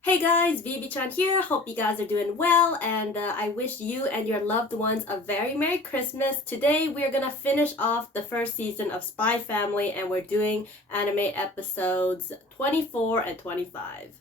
Hey guys, Vivi-chan here. Hope you guys are doing well, and I wish you and your loved ones a very Merry Christmas. Today we're gonna finish off the first season of Spy Family, and we're doing anime episodes 24 and 25.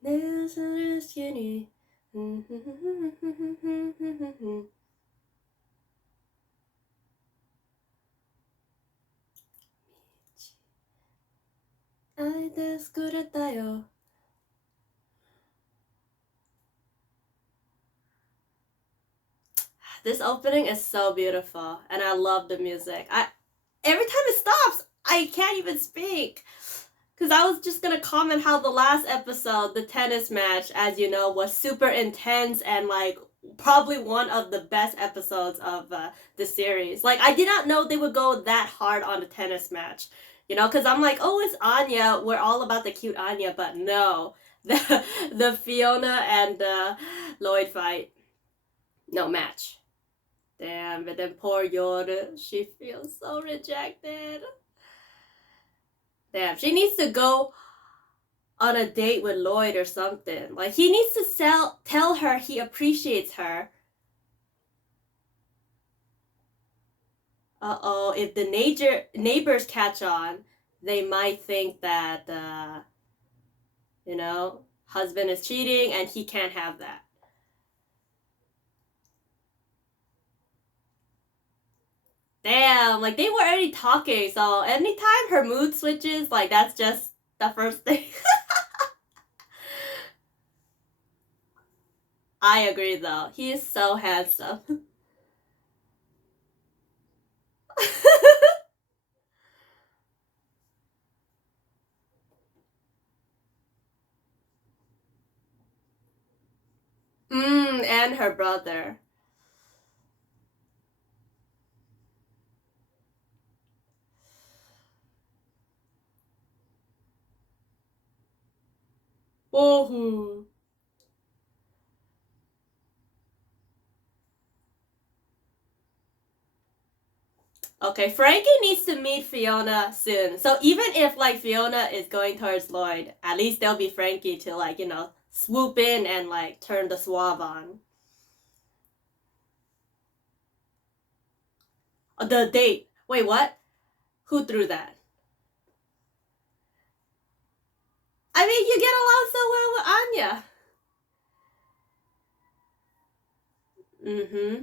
There's a risk you need. 愛で作れたよ This opening is so beautiful, and I love the music. Every time it stops, I can't even speak. Because I was just gonna comment how the last episode, the tennis match, as you know, was super intense and like probably one of the best episodes of the series. Like, I did not know they would go that hard on the tennis match, because I'm like, oh, it's Anya. We're all about the cute Anya, but no, the Fiona and Lloyd fight, no match. Damn, but then poor Yoru, she feels so rejected. Damn, she needs to go on a date with Lloyd or something. Like, he needs to tell her he appreciates her. Uh-oh, if the neighbors catch on, they might think that, husband is cheating and he can't have that. Damn, like, they were already talking, so anytime her mood switches, like, that's just the first thing. I agree, though. He is so handsome. And her brother. Woohoo. Okay, Frankie needs to meet Fiona soon. So even if like Fiona is going towards Lloyd, at least there'll be Frankie to like, swoop in and like turn the suave on. The date. Wait, what? Who threw that? I mean, you get along so well with Anya. Mm-hmm.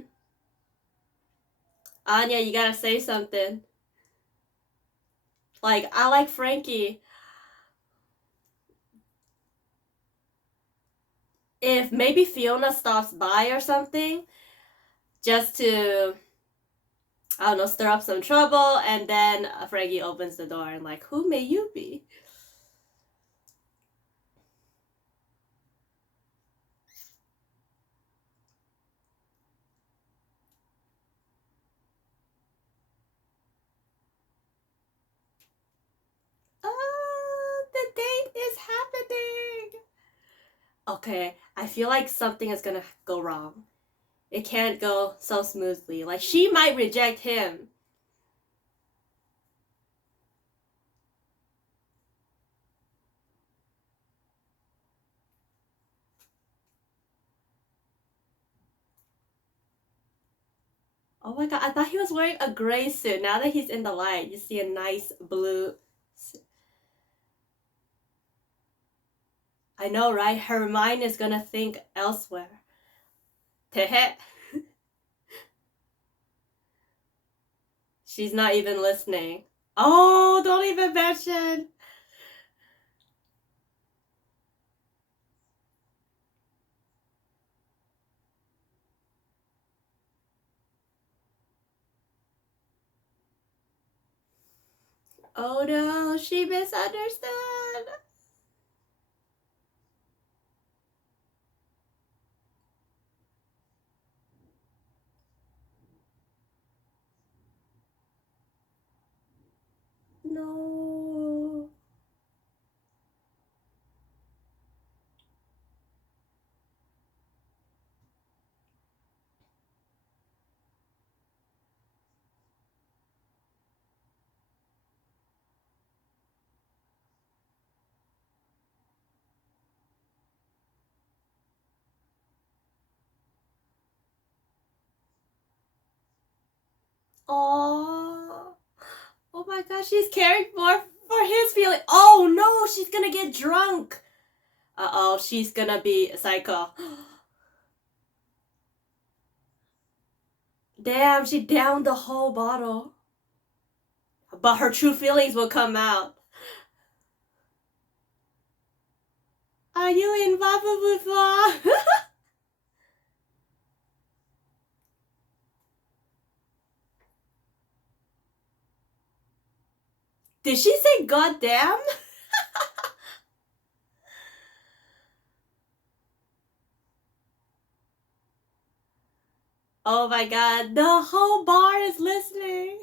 Anya, you gotta say something. Like, I like Frankie. If maybe Fiona stops by or something, just to, I don't know, stir up some trouble, and then Frankie opens the door and like, who may you be? Oh, the date is happening. Okay, I feel like something is gonna go wrong. It can't go so smoothly. Like, she might reject him. Oh my god, I thought he was wearing a gray suit. Now that he's in the light, you see a nice blue suit. I know, right? Her mind is gonna think elsewhere. Tehe. She's not even listening. Oh, don't even mention. Oh no, she misunderstood. No. Oh. Oh my gosh, she's caring for his feeling. Oh no, she's gonna get drunk. Uh-oh, she's gonna be a psycho. Damn, she downed the whole bottle. But her true feelings will come out. Are you in Papa Boudoir? Did she say goddamn? Oh my god, the whole bar is listening.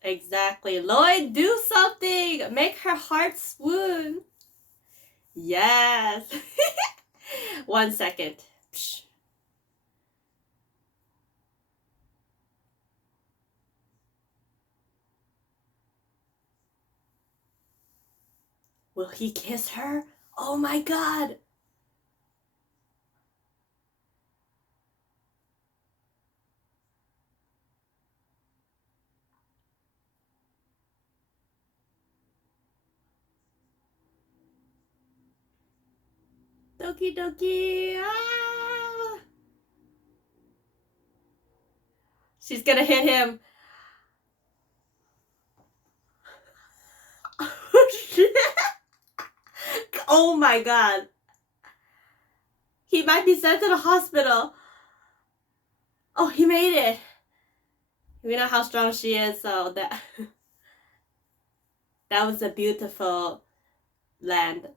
Exactly. Lloyd, do something. Make her heart swoon. Yes. 1 second. Psh. Will he kiss her? Oh my god. Doki doki. Ah. She's gonna hit him. Oh my god. He might be sent to the hospital. Oh, he made it. We know how strong she is, so that was a beautiful land.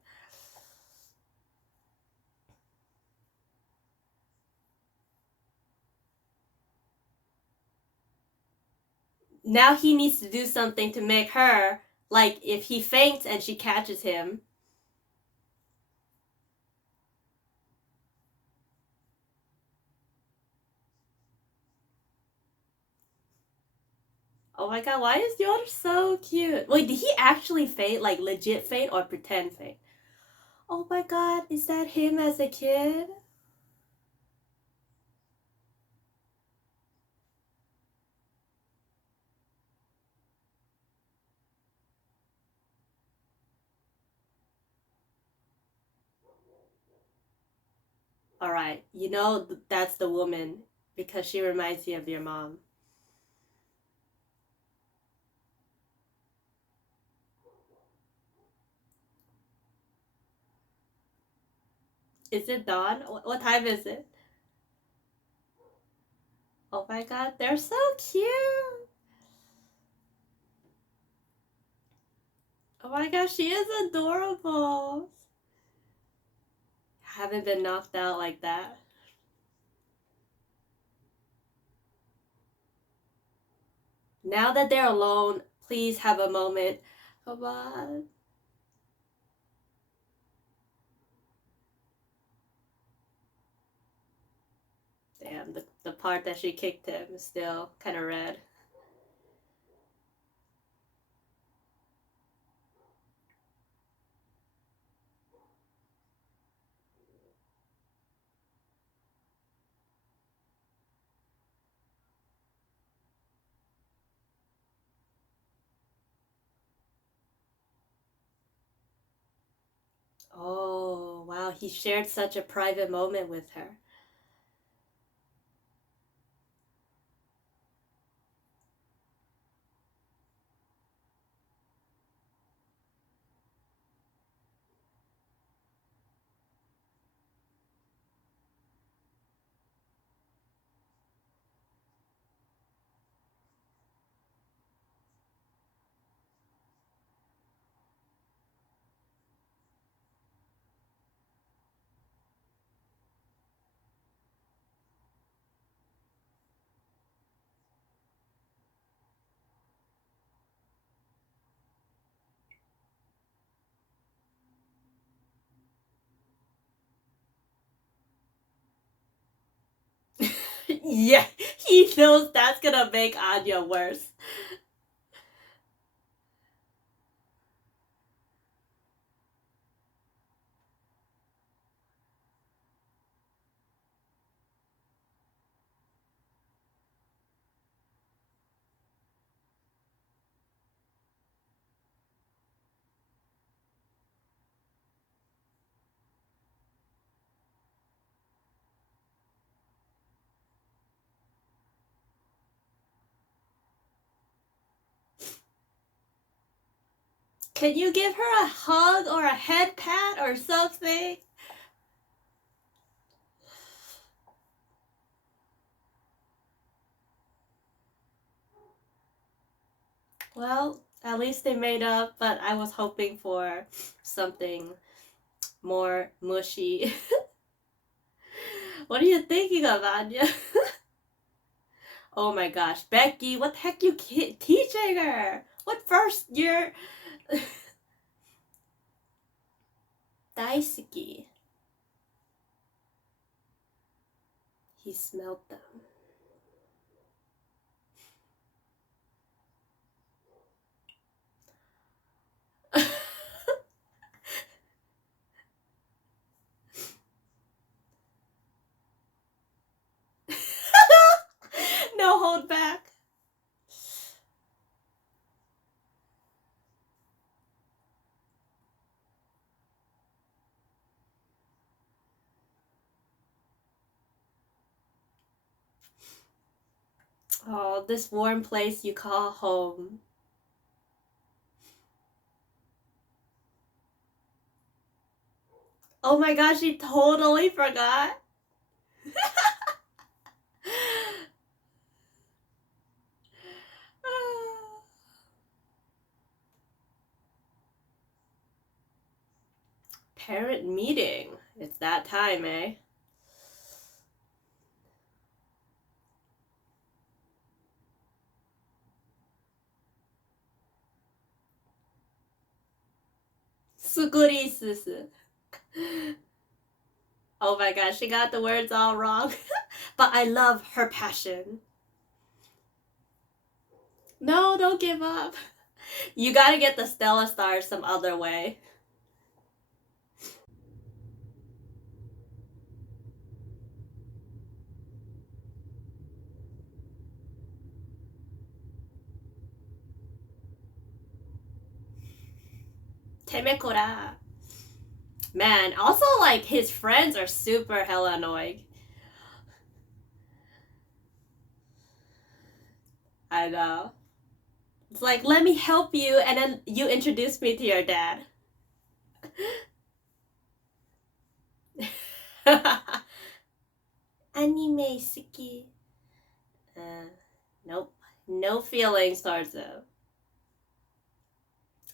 Now he needs to do something to make her, like if he faints and she catches him. Oh my god, why is Yoda so cute? Wait, did he actually faint, like legit faint or pretend faint? Oh my god, is that him as a kid? Alright, you know that's the woman because she reminds me of your mom. Is it dawn? What time is it? Oh my god, they're so cute. Oh my gosh, she is adorable. Haven't been knocked out like that. Now that they're alone, please have a moment. Come on. Damn, the part that she kicked him is still kind of red. Oh, wow, he shared such a private moment with her. Yeah, he knows that's gonna make Anya worse. Can you give her a hug or a head pat or something? Well, at least they made up, but I was hoping for something more mushy. What are you thinking of, Anya? Oh my gosh, Becky, what the heck you teaching her? What first year? Daisuki. He smelled them. No hold back. Oh, this warm place you call home. Oh my gosh, she totally forgot. Parent meeting. It's that time, eh? Suguri-susu. Oh my gosh, she got the words all wrong. But I love her passion. No, don't give up. You gotta get the Stella Stars some other way. Temekora. Man, also like his friends are super hella annoying. I know. It's like, let me help you, and then you introduce me to your dad. Anime suki. Nope. No feelings towards him.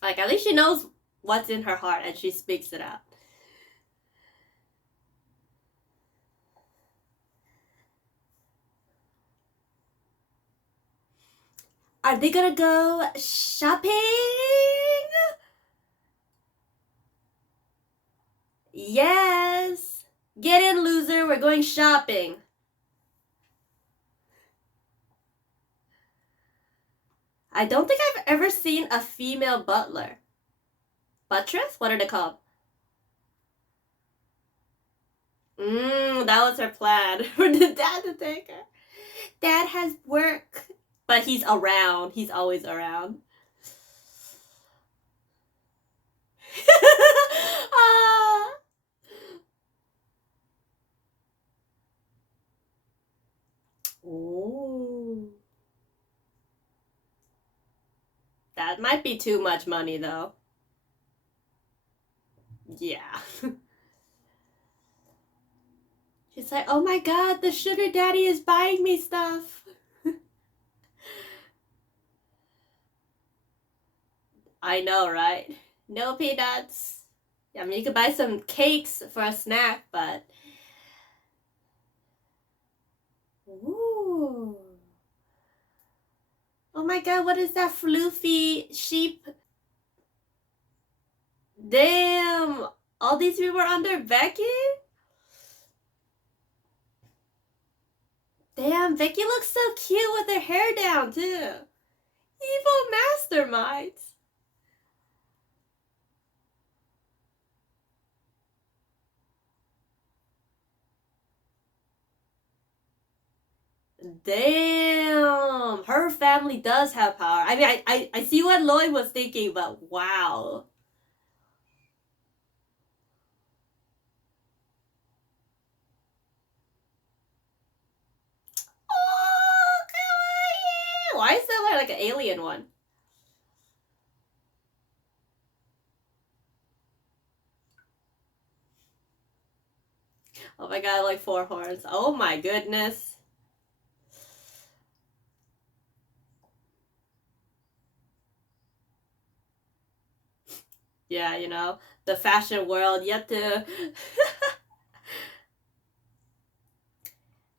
Like, at least she knows what's in her heart and she speaks it out. Are they gonna go shopping? Yes. Get in, loser. We're going shopping. I don't think I've ever seen a female butler. Buttress? What are they called? That was her plan for the dad to take her. Dad has work. But he's around. He's always around. Ah. Ooh. That might be too much money though. Yeah. She's like, oh my god, the sugar daddy is buying me stuff. I know, right? No peanuts. I mean, you could buy some cakes for a snack, but. Ooh. Oh my god, what is that floofy sheep? Damn! All these people are under Becky? Damn, Becky looks so cute with her hair down, too. Evil masterminds. Damn! Her family does have power. I mean, I see what Lloyd was thinking, but wow. Oh, kawaii! Why is that like an alien one? Oh my god, like four horns. Oh my goodness. Yeah, you know, the fashion world yet to.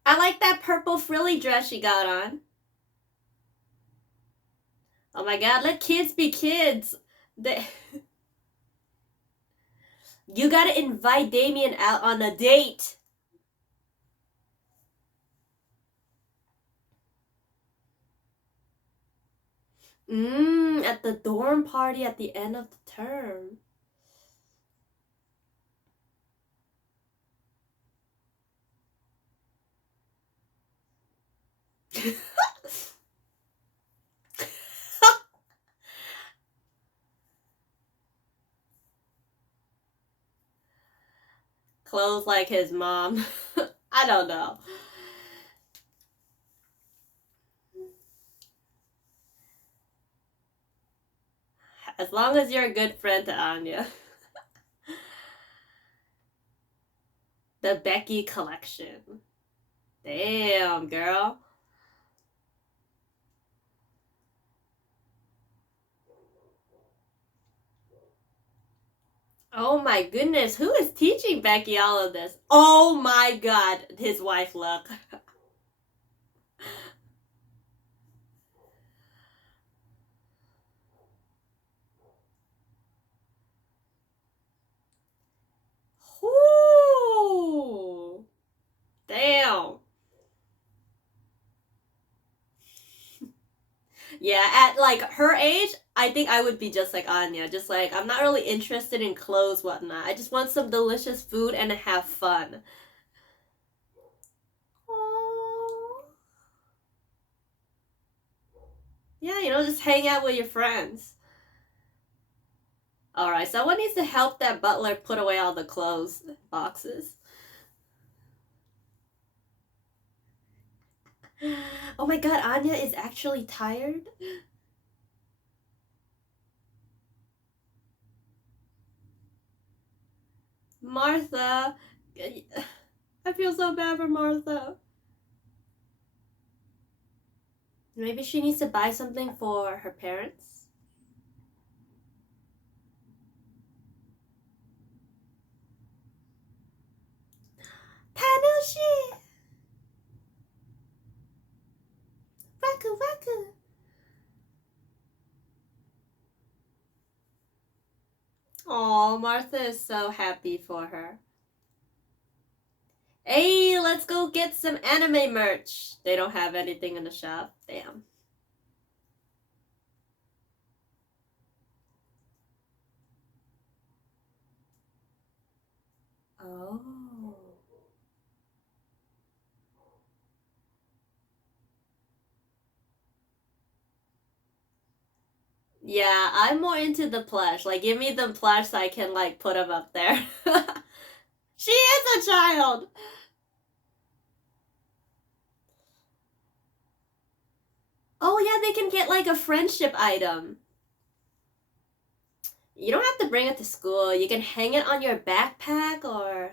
I like that purple frilly dress she got on. Oh my god, let kids be kids. They... You gotta invite Damien out on a date. At the dorm party at the end of the term. Clothes like his mom. I don't know. As long as you're a good friend to Anya. The Becky collection. Damn, girl. Oh my goodness, who is teaching Becky all of this? Oh my god, his wife look. Ooh. Damn. Yeah, at like her age, I think I would be just like Anya. Just like, I'm not really interested in clothes, whatnot. I just want some delicious food and have fun. Aww. Yeah, you know, just hang out with your friends. Alright, someone needs to help that butler put away all the clothes boxes. Oh my god, Anya is actually tired? Martha. I feel so bad for Martha. Maybe she needs to buy something for her parents? Tanoshi! Waku waku! Oh, Martha is so happy for her. Hey, let's go get some anime merch. They don't have anything in the shop. Damn. Oh. Yeah, I'm more into the plush. Like, give me the plush so I can, like, put them up there. She is a child! Oh yeah, they can get like a friendship item. You don't have to bring it to school. You can hang it on your backpack or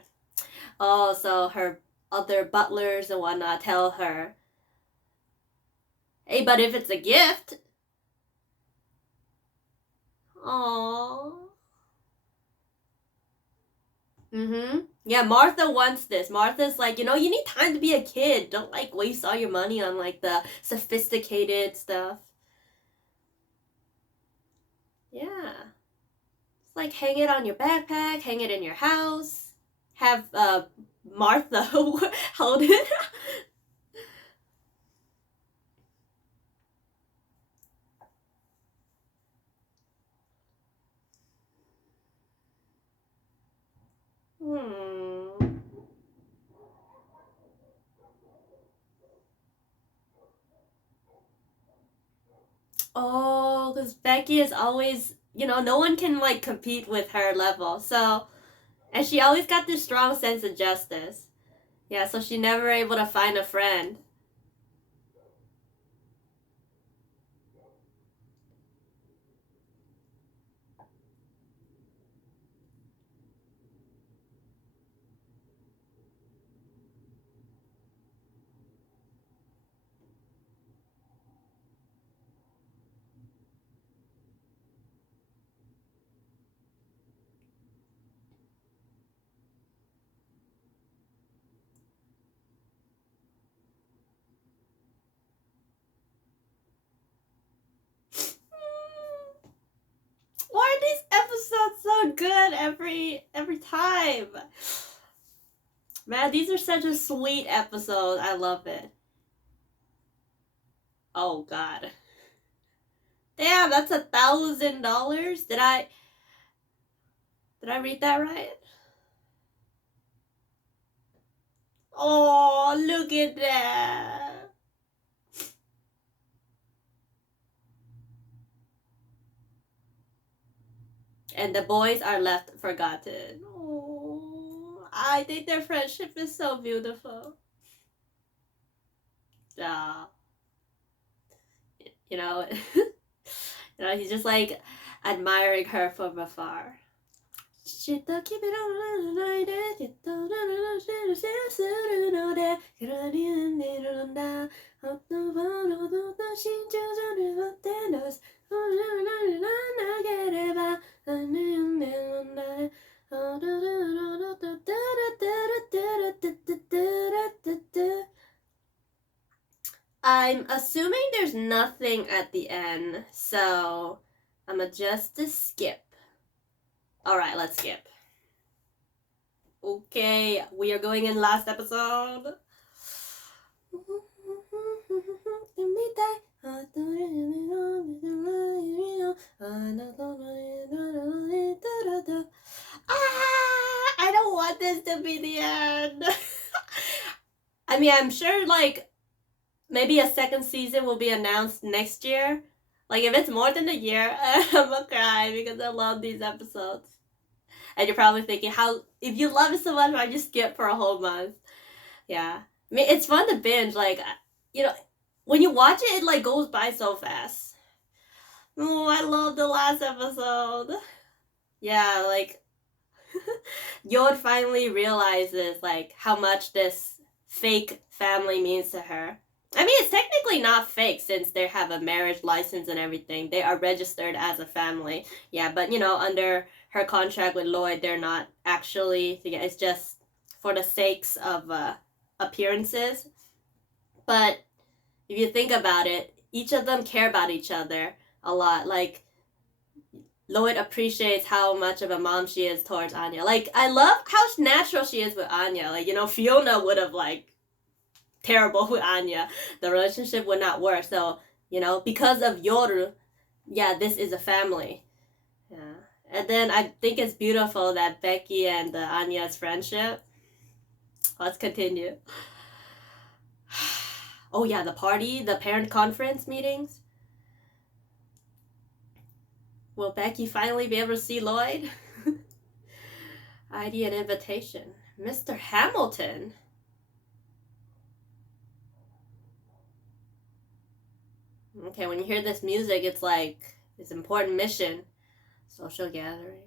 oh, so her other butlers and whatnot tell her, hey, but if it's a gift, oh. Mm-hmm. Yeah, Martha wants this. Martha's like, you need time to be a kid. Don't like waste all your money on like the sophisticated stuff. Yeah. It's like hang it on your backpack, hang it in your house, have Martha hold it. Hmm. Oh, because Becky is always, no one can like compete with her level. So, and she always got this strong sense of justice. Yeah, so she never able to find a friend. Why are these episodes so good every time? Man, these are such a sweet episode. I love it. Oh God. Damn, that's $1,000. Did I read that right? Oh, look at that. And the boys are left forgotten. Oh, I think their friendship is so beautiful. Yeah, you know, he's just like admiring her from afar. I'm assuming there's nothing at the end, so I'm gonna just skip. Alright, let's skip. Okay, we are going in last episode. I don't want this to be the end. I mean, I'm sure like maybe a second season will be announced next year. Like if it's more than a year, I'm gonna cry because I love these episodes. And you're probably thinking, how if you love it so much, why just skip for a whole month? Yeah, I mean it's fun to binge. Like, you know, when you watch it, it like goes by so fast. Oh, I love the last episode. Yeah, like Yod finally realizes like how much this fake family means to her. I mean, it's technically not fake since they have a marriage license and everything. They are registered as a family. Yeah, but under her contract with Lloyd, they're not actually. It's just for the sakes of appearances. But if you think about it, each of them care about each other a lot. Like Lloyd appreciates how much of a mom she is towards Anya. Like I love how natural she is with Anya. Like Fiona would have like terrible with Anya. The relationship would not work. So because of Yoru, yeah, this is a family. Yeah, and then I think it's beautiful that Becky and Anya's friendship. Let's continue. Oh yeah, the party, the parent conference meetings. Will Becky finally be able to see Lloyd? ID and invitation. Mr. Hamilton. Okay, when you hear this music, it's like this important mission. Social gathering.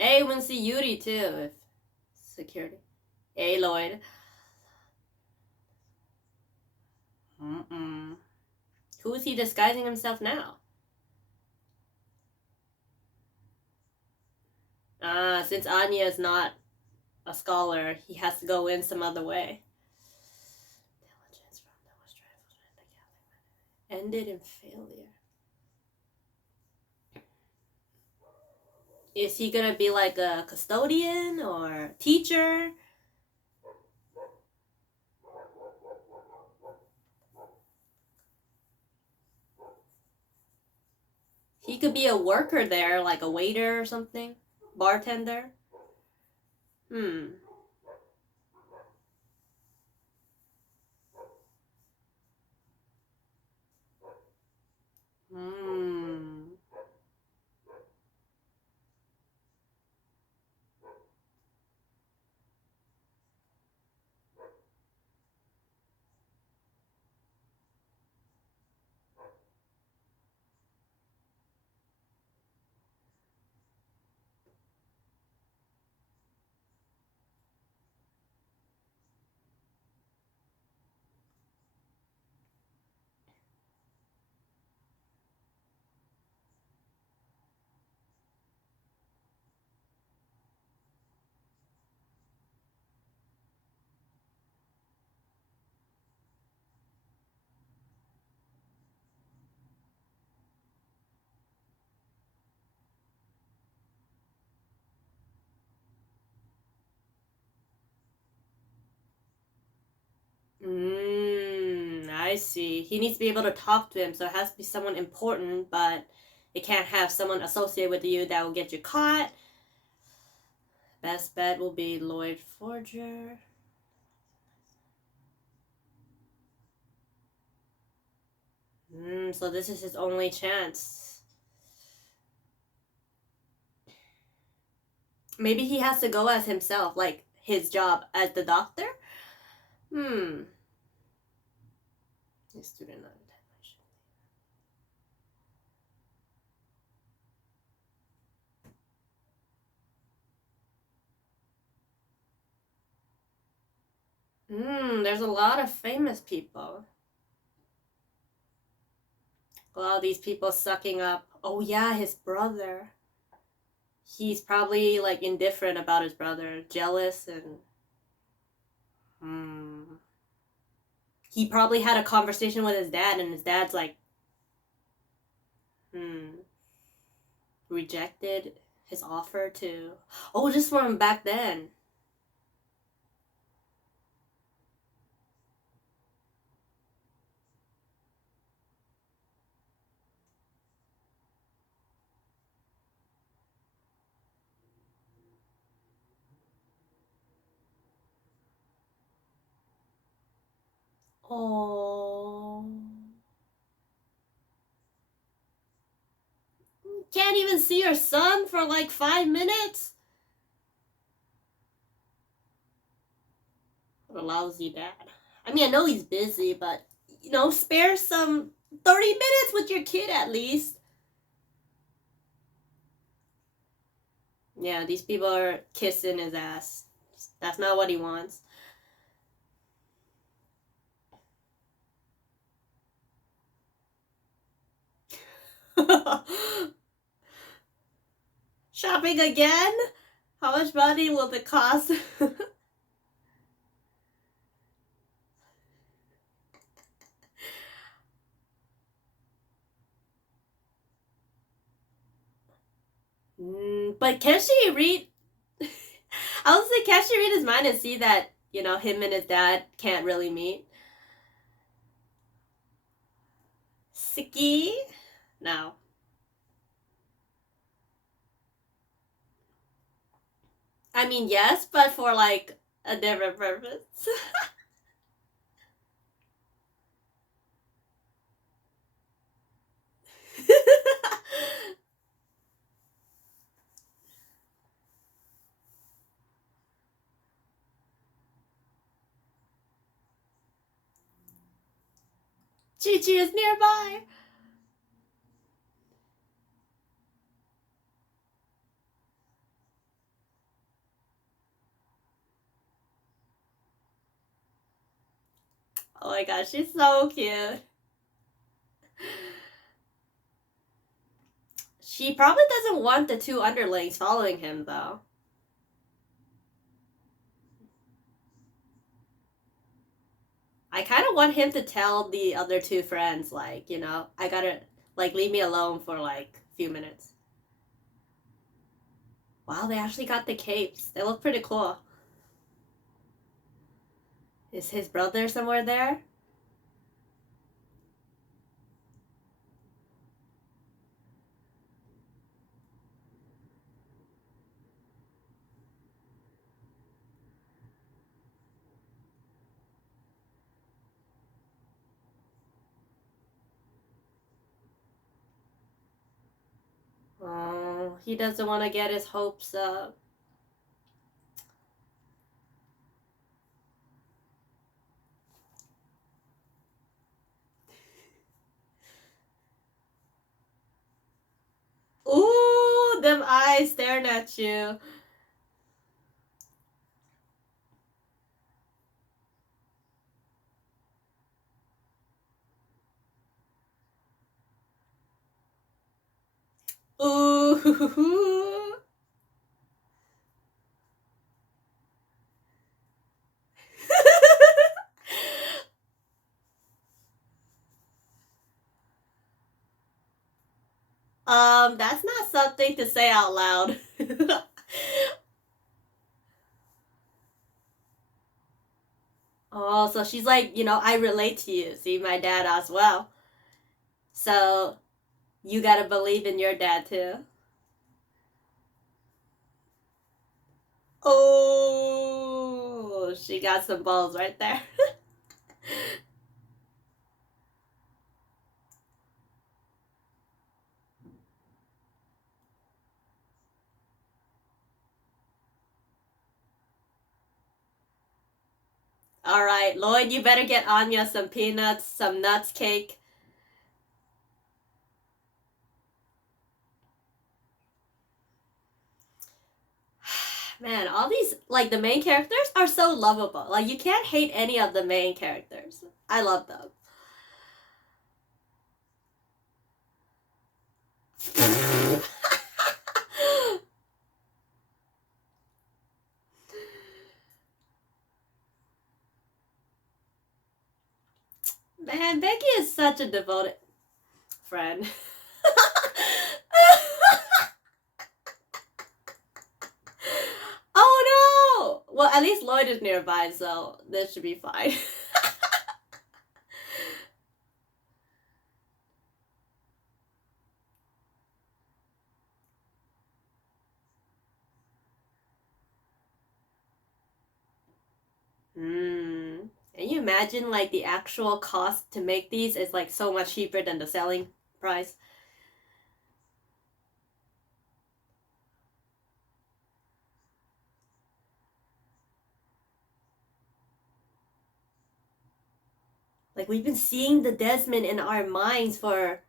A wants to see Yuri too. If security. A Lloyd. Who is he disguising himself now? Since Anya is not a scholar, he has to go in some other way. Ended in failure. Is he gonna be like a custodian or teacher? He could be a worker there, like a waiter or something. Bartender. Hmm. Hmm. I see. He needs to be able to talk to him, so it has to be someone important, but it can't have someone associated with you that will get you caught. Best bet will be Lloyd Forger. So this is his only chance. Maybe he has to go as himself, like his job as the doctor? His student not there's a lot of famous people. A lot of these people sucking up. Oh yeah, his brother. He's probably like indifferent about his brother, jealous and he probably had a conversation with his dad and his dad's like rejected his offer to just from back then. Oh, can't even see your son for like 5 minutes. What a lousy dad. I mean, I know he's busy, but spare some 30 minutes with your kid at least. Yeah, these people are kissing his ass. That's not what he wants. Shopping again? How much money will it cost? But can she read? I was like, can she read his mind and see that him and his dad can't really meet? Siki? No. I mean, yes, but for like a different purpose. Chi is nearby. Oh my gosh, she's so cute. She probably doesn't want the two underlings following him, though. I kind of want him to tell the other two friends, like, I gotta, like, leave me alone for, like, a few minutes. Wow, they actually got the capes. They look pretty cool. Is his brother somewhere there? Oh, he doesn't want to get his hopes up. Ooh, them eyes staring at you. Ooh. That's not something to say out loud. Oh, so she's like, I relate to you. See, my dad as well. So you gotta believe in your dad too. Oh, she got some balls right there. All right, Lloyd, you better get Anya some peanuts, some nuts cake. Man, all these, like, the main characters are so lovable. Like, you can't hate any of the main characters. I love them. Man, Becky is such a devoted friend. Oh no! Well, at least Lloyd is nearby, so this should be fine. Hmm. Can you imagine, like, the actual cost to make these is, like, so much cheaper than the selling price? Like, we've been seeing the Desmond in our minds for,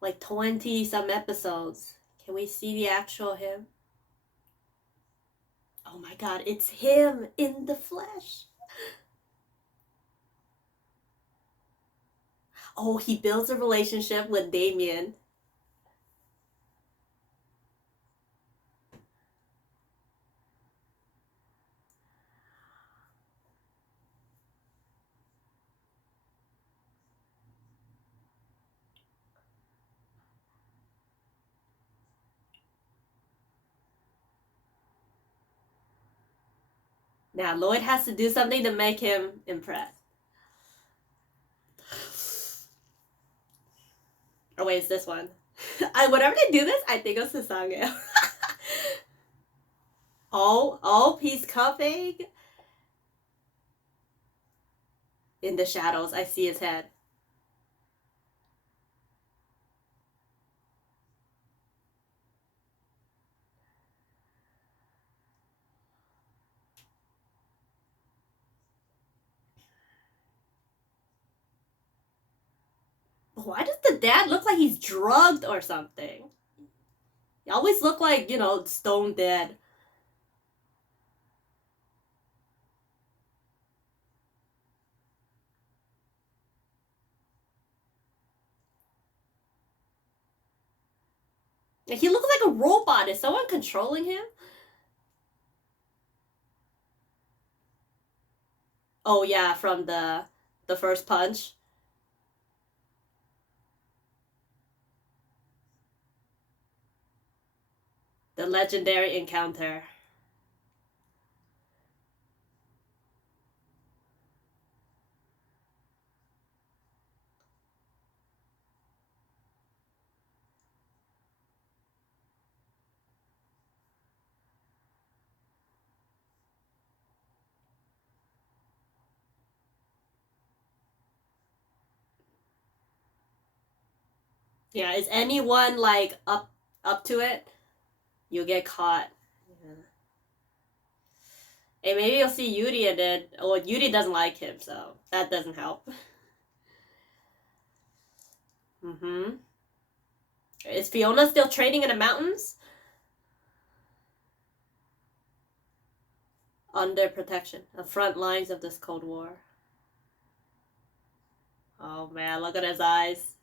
like, 20 some episodes. Can we see the actual him? Oh my god, it's him in the flesh. Oh, he builds a relationship with Damien. Now, Lloyd has to do something to make him impressed. Or wait, it's this one. Whenever they do this, I think of Sasange. Oh, he's coming. In the shadows, I see his head. Why does the dad look like he's drugged or something? He always look like, stone dead. He looks like a robot. Is someone controlling him? Oh yeah, from the first punch. The legendary encounter. Yeah, is anyone like up to it? You'll get caught. Yeah. Hey, maybe you'll see Yuri and then well Yuri doesn't like him, so that doesn't help. Mm-hmm. Is Fiona still training in the mountains? Under protection. The front lines of this Cold War. Oh man, look at his eyes.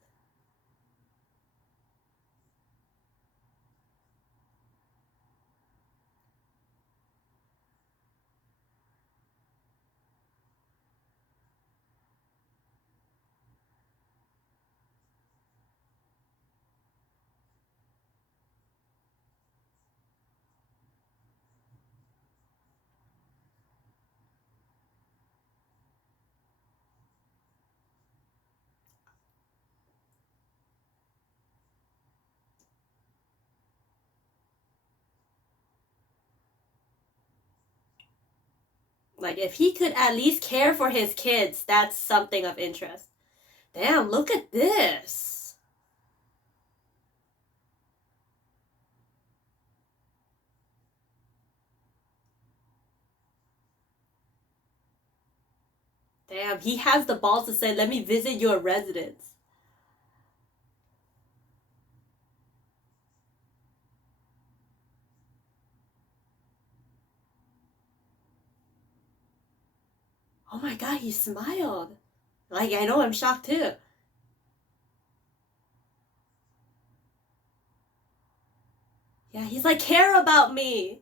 Like if he could at least care for his kids, that's something of interest. Damn, look at this. Damn, he has the balls to say, "Let me visit your residence." Oh my god, he smiled. Like I know I'm shocked too. Yeah, he's like, care about me.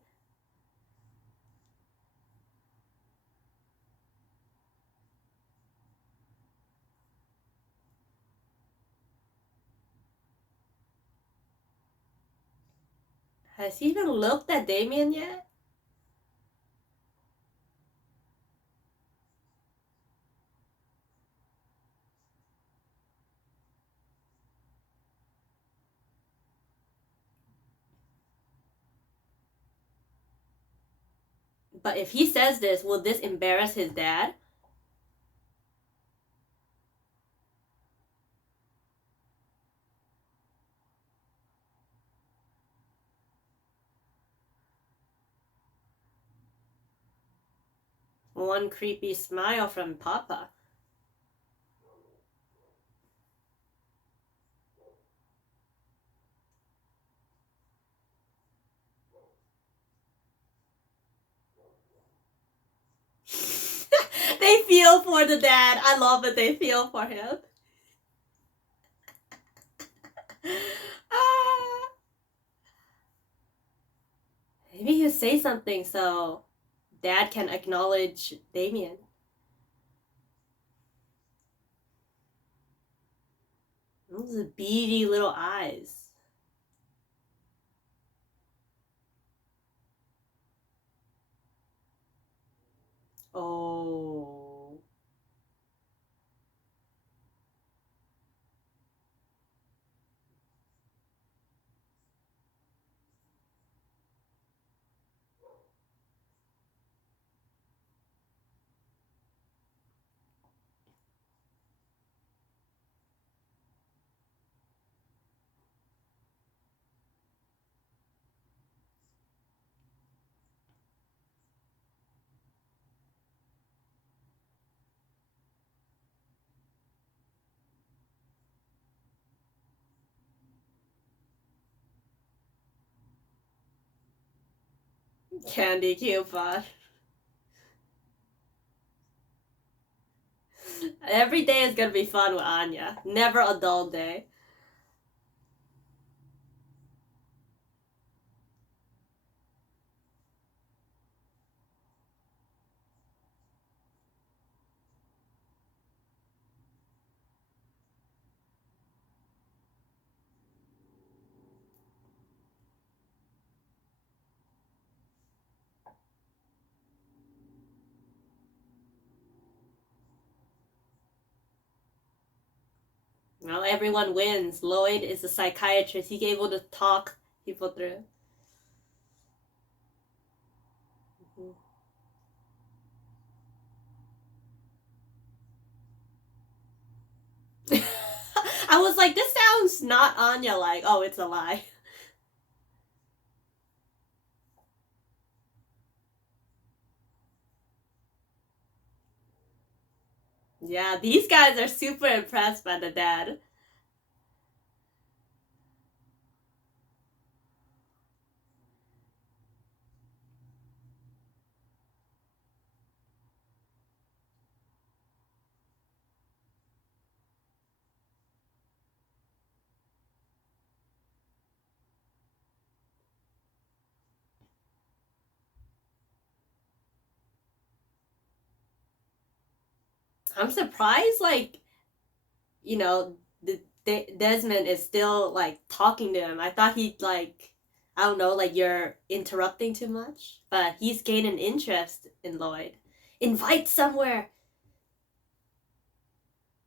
Has he even looked at Damien yet? But if he says this, will this embarrass his dad? One creepy smile from Papa. They feel for the dad. I love it. They feel for him. Ah. Maybe you say something so dad can acknowledge Damien. Those beady little eyes. Oh. Candy coupon. Every day is gonna be fun with Anya. Never a dull day. Well, everyone wins. Lloyd is a psychiatrist. He's able to talk people through. I was like, this sounds not Anya like. Oh, it's a lie. Yeah, these guys are super impressed by the dad. I'm surprised, like, Desmond is still like talking to him. I thought he'd like, I don't know, like you're interrupting too much, but he's gaining interest in Lloyd. Invite somewhere.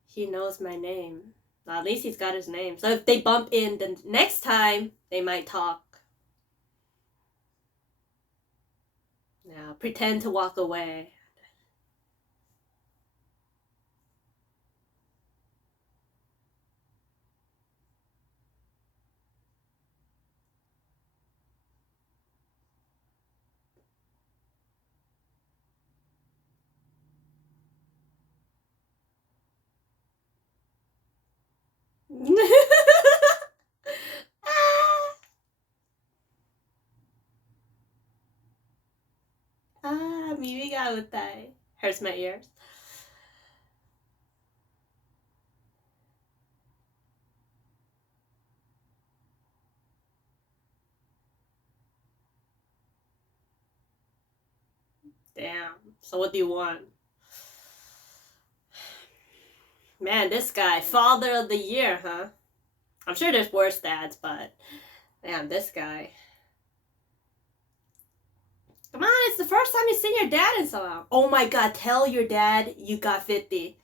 He knows my name. Well, at least he's got his name. So if they bump in the next time, they might talk. Now pretend to walk away. Mimi ga utai. Hurts my ears. Damn. So what do you want? Man, this guy, father of the year, huh? I'm sure there's worse dads, but man, this guy. Come on, it's the first time you've seen your dad in so long. Oh my god, tell your dad you got 50.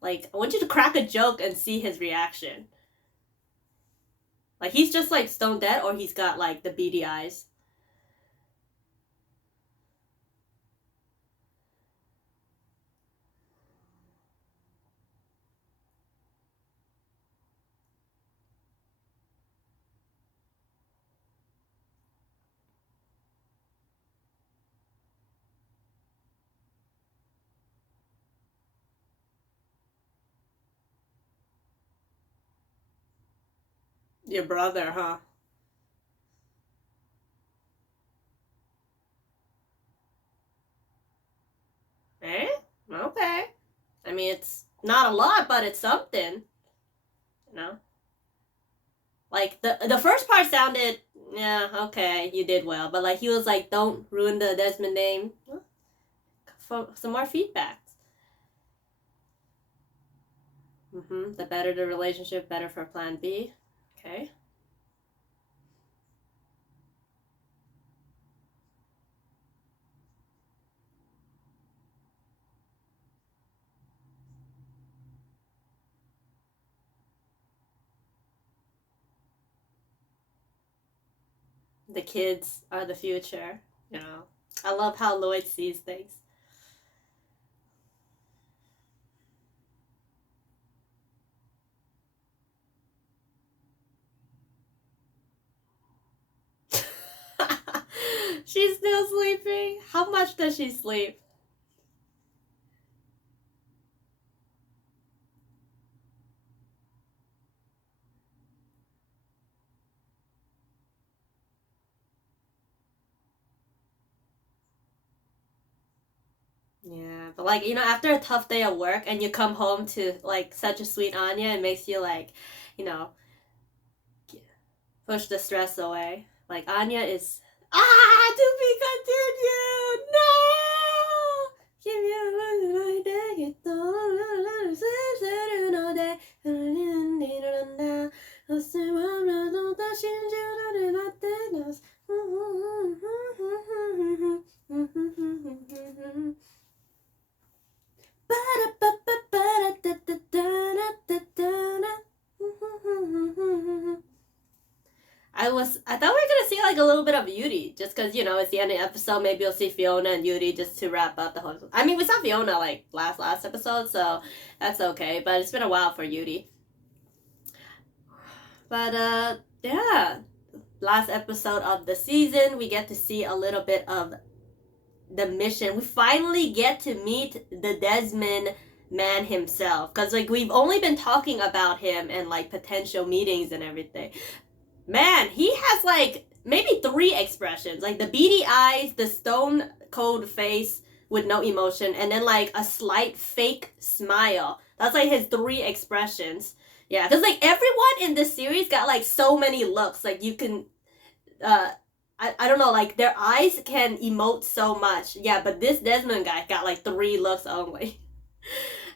Like, I want you to crack a joke and see his reaction. Like, he's just like stone dead, or he's got like the beady eyes. Your brother, huh? Eh? Okay. I mean, it's not a lot, but it's something. You know? Like, the first part sounded, yeah, okay, you did well. But, like, he was like, don't ruin the Desmond name. For some more feedback. The better the relationship, better for plan B. Okay. The kids are the future. You know, I love how Lloyd sees things. She's still sleeping. How much does she sleep? example. Like, after a tough day of work and you come home to like such a sweet Anya, it makes you like, you know, push the stress away. Like Anya is to be continued. No. I thought we were gonna see like a little bit of Yuri, just because it's the end of the episode. Maybe you'll see Fiona and Yuri just to wrap up the whole. I mean, we saw Fiona like last episode, so that's okay. But it's been a while for Yuri. But yeah, last episode of the season, we get to see a little bit of the mission. We finally get to meet the Desmond man himself, because like we've only been talking about him and like potential meetings and everything. Man, he has like maybe 3 expressions, like the beady eyes, the stone cold face with no emotion, and then like a slight fake smile. That's like his 3 expressions. Yeah, because like everyone in this series got like so many looks. Like you can I don't know, like their eyes can emote so much. Yeah, but this Desmond guy got like 3 looks only.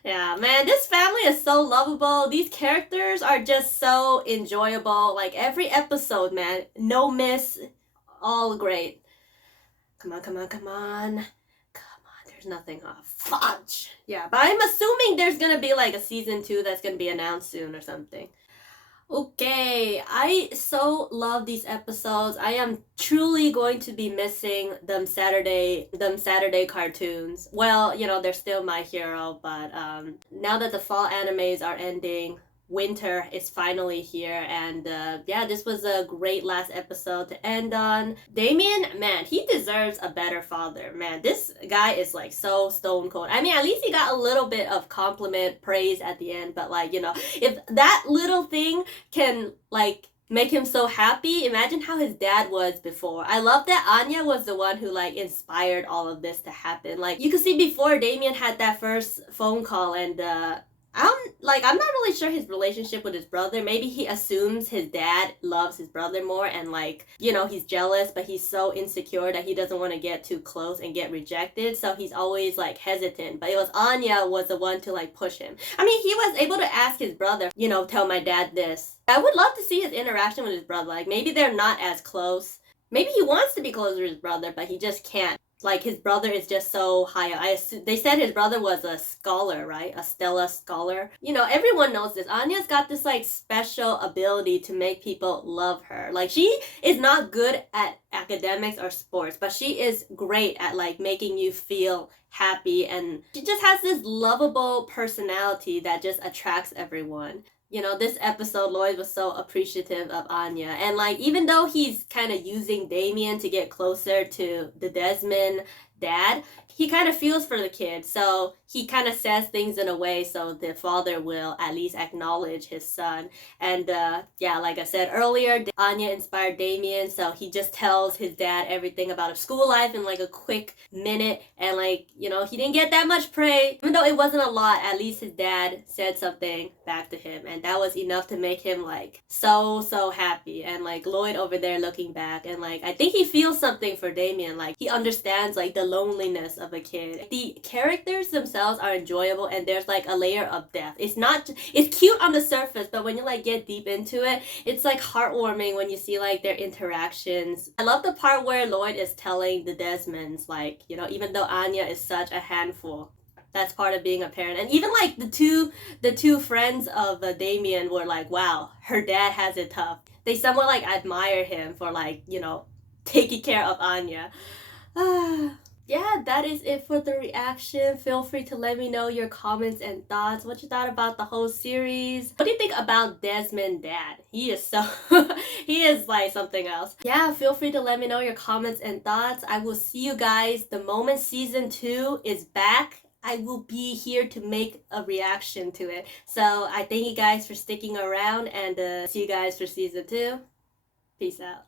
Yeah, man, this family is so lovable. These characters are just so enjoyable. Like every episode, man, no miss, all great. Come on, come on, come on. Come on, there's nothing off. Fudge. Yeah, but I'm assuming there's gonna be like a season 2 that's gonna be announced soon or something. Okay, I so love these episodes. I am truly going to be missing them Saturday cartoons. Well, they're still my hero, but now that the fall animes are ending, winter is finally here, and yeah, this was a great last episode to end on. Damien, man, he deserves a better father. Man, this guy is like so stone cold. I mean, at least he got a little bit of compliment, praise at the end, but like, if that little thing can like make him so happy, imagine how his dad was before. I love that Anya was the one who like inspired all of this to happen. Like you could see before Damien had that first phone call, and I'm not really sure his relationship with his brother. Maybe he assumes his dad loves his brother more, and like, he's jealous, but he's so insecure that he doesn't want to get too close and get rejected, so he's always like hesitant. But it was Anya was the one to like push him. I mean, he was able to ask his brother, tell my dad this. I would love to see his interaction with his brother. Like maybe they're not as close. Maybe he wants to be closer to his brother, but he just can't. Like his brother is just so high. They said his brother was a scholar, right? A Stella scholar. Everyone knows this. Anya's got this like special ability to make people love her. Like she is not good at academics or sports, but she is great at like making you feel happy, and she just has this lovable personality that just attracts everyone. This episode, Lloyd was so appreciative of Anya. And, like, even though he's kind of using Damien to get closer to the Desmond dad, he kind of feels for the kid. So he kind of says things in a way so the father will at least acknowledge his son. And, yeah, like I said earlier, Anya inspired Damien. So he just tells his dad everything about his school life in, like, a quick minute. And, like, he didn't get that much praise. Even though it wasn't a lot, at least his dad said something back to him. And that was enough to make him, like, so happy. And, like, Lloyd over there looking back. And, like, I think he feels something for Damien. Like, he understands, like, the loneliness of a kid. The characters themselves are enjoyable, and there's like a layer of depth. It's cute on the surface, but when you like get deep into it, it's like heartwarming when you see like their interactions. I love the part where Lloyd is telling the Desmonds, like, even though Anya is such a handful, that's part of being a parent. And even like the two friends of Damien were like, wow, her dad has it tough. They somewhat like admire him for like, taking care of Anya. Yeah, that is it for the reaction. Feel free to let me know your comments and thoughts. What you thought about the whole series. What do you think about Desmond Dad? He is so... he is like something else. Yeah, feel free to let me know your comments and thoughts. I will see you guys the moment Season 2 is back. I will be here to make a reaction to it. So I thank you guys for sticking around, and see you guys for Season 2. Peace out.